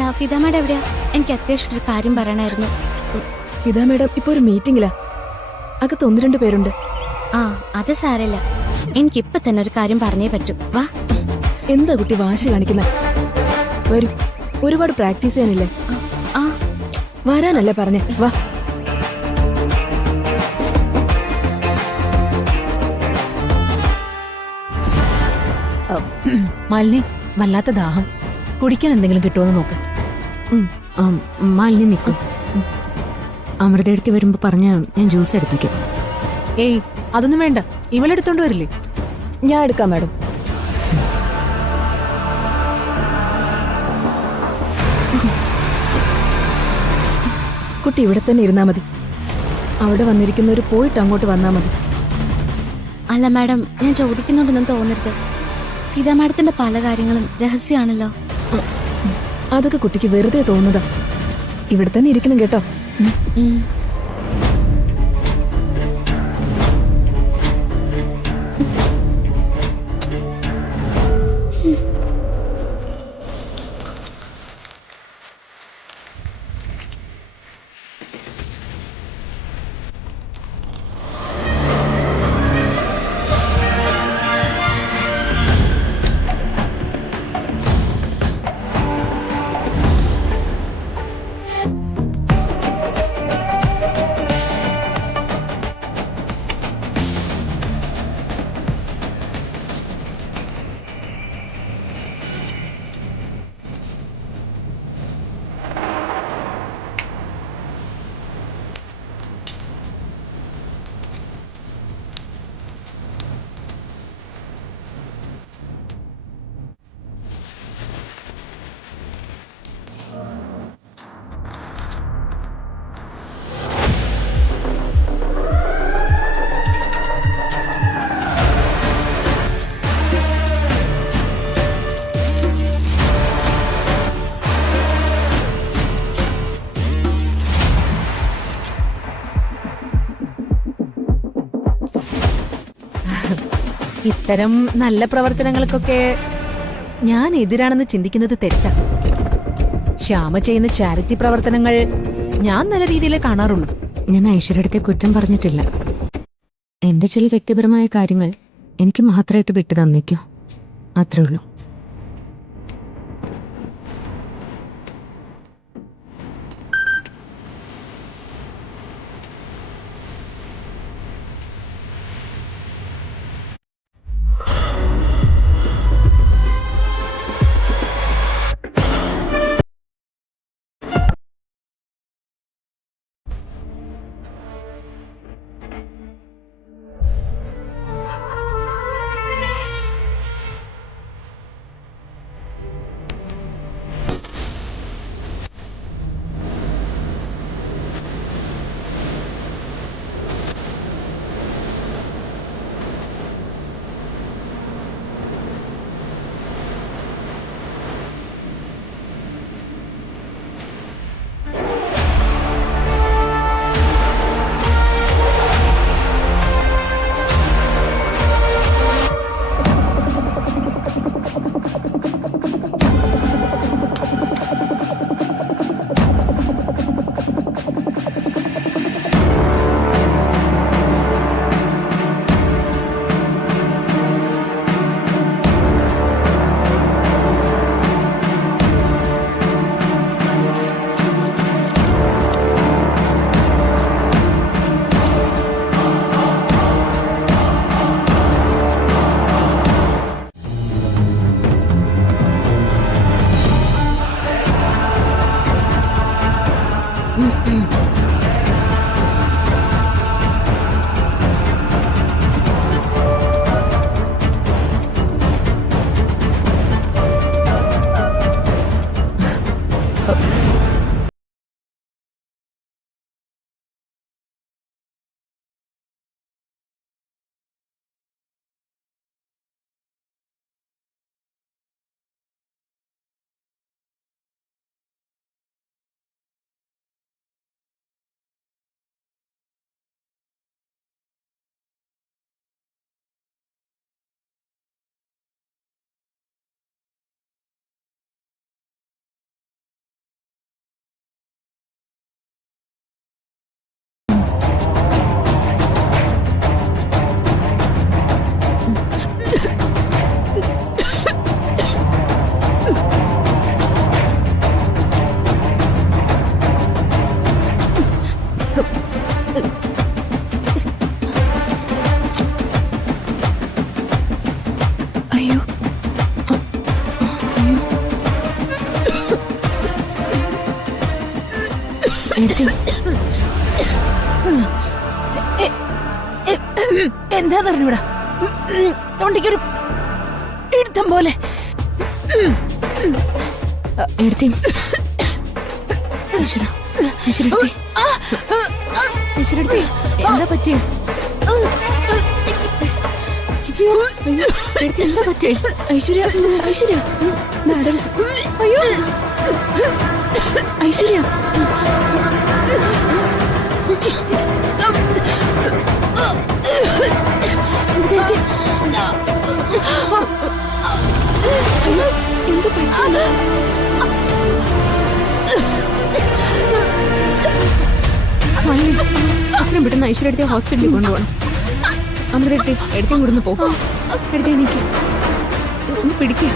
അല്ല ഫിദ മാഡം എവിടെയാ? എനിക്ക് അത്യാവശ്യം ഒരു കാര്യം പറയണായിരുന്നു. ഫിദ മേഡം ഇപ്പൊ ഒരു മീറ്റിംഗിലാ. അകത്ത് 1-2 പേരുണ്ട്. ആ അത് സാരമില്ല, എനിക്കിപ്പൊ തന്നെ ഒരു കാര്യം പറഞ്ഞേ പറ്റൂ. വാ. എന്താ കുട്ടി വാശി കാണിക്കുന്നത്? വരൂ, ഒരുപാട് പ്രാക്ടീസ് ചെയ്യാനില്ലേ? ആ വരാനല്ലേ പറഞ്ഞേ? വാ. മാലിനി, വല്ലാത്ത ദാഹം. കുടിക്കാൻ എന്തെങ്കിലും കിട്ടുമെന്ന് നോക്ക്. മാലിനി നിൽക്കും. അമൃതയെടുത്ത് വരുമ്പോ പറഞ്ഞ ഞാൻ ജ്യൂസ് എടുപ്പിക്കും. ഏയ് അതൊന്നും വേണ്ട, ഇവളെടുത്തോണ്ട് വരില്ലേ? ഞാൻ എടുക്കാം മാഡം. കുട്ടി ഇവിടെ തന്നെ ഇരുന്നാ മതി. അവിടെ വന്നിരിക്കുന്നവര് പോയിട്ട് അങ്ങോട്ട് വന്നാ മതി. അല്ല മാഡം, ഞാൻ ചോദിക്കുന്നുണ്ടെന്നും തോന്നരുത്. ഫിദ മാഡത്തിന്റെ പല കാര്യങ്ങളും രഹസ്യമാണല്ലോ. അതൊക്കെ കുട്ടിക്ക് വെറുതെ തോന്നുന്നതാ. ഇവിടെ തന്നെ ഇരിക്കണം കേട്ടോ. ഇത്തരം നല്ല പ്രവർത്തനങ്ങൾക്കൊക്കെ ഞാൻ എതിരാണെന്ന് ചിന്തിക്കുന്നത് തെറ്റാ. ശ്യാമ ചെയ്യുന്ന ചാരിറ്റി പ്രവർത്തനങ്ങൾ ഞാൻ നല്ല രീതിയിലേ കാണാറുള്ളൂ. ഞാൻ ഐശ്വര്യത്തെ കുറ്റം പറഞ്ഞിട്ടില്ല. എന്റെ ചില വ്യക്തിപരമായ കാര്യങ്ങൾ എനിക്ക് മാത്രമായിട്ട് വിട്ടു തന്നേക്കോ, അത്രേ ഉള്ളൂ. എടുത്തി എന്താന്ന് അറിഞ്ഞൂടാ, തൊണ്ടിക്കൊരു ഇടുത്തം പോലെ. എടുത്തി ഈശ്വരാ, ഈശ്വരെടുത്തി. ഈശ്വരെടുത്തി, എന്താ പറ്റിയേ? അയ്യോ, അയ്യോ, എടുത്തി എന്താ പറ്റിയേ? ഐശ്വര്യ, ഐശ്വര്യ, മാഡം, അയ്യോ, ഐശ്വര്യ. എന്ത് പറ്റില്ല? അത്രയും പെട്ടെന്ന് ഐശ്വര്യ എടുത്ത് ഹോസ്പിറ്റലിൽ കൊണ്ടുപോകണം. അമൃത എടുത്തി, എടുത്തേം കൂടുന്ന് പോ. എടുത്തേ എനിക്ക് ഒന്ന് പിടിക്കുക.